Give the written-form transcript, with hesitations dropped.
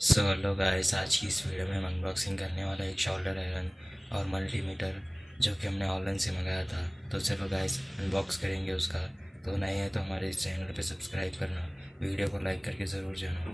So hello guys, आज की इस वीडियो में हम अनबॉक्सिंग करने वाला एक शोल्डर आयरन और मल्टीमीटर जो कि हमने ऑनलाइन से मंगाया था। तो चलो गाइस अनबॉक्स करेंगे उसका। तो नए हैं तो हमारे इस चैनल पे सब्सक्राइब करना, वीडियो को लाइक करके ज़रूर जाना।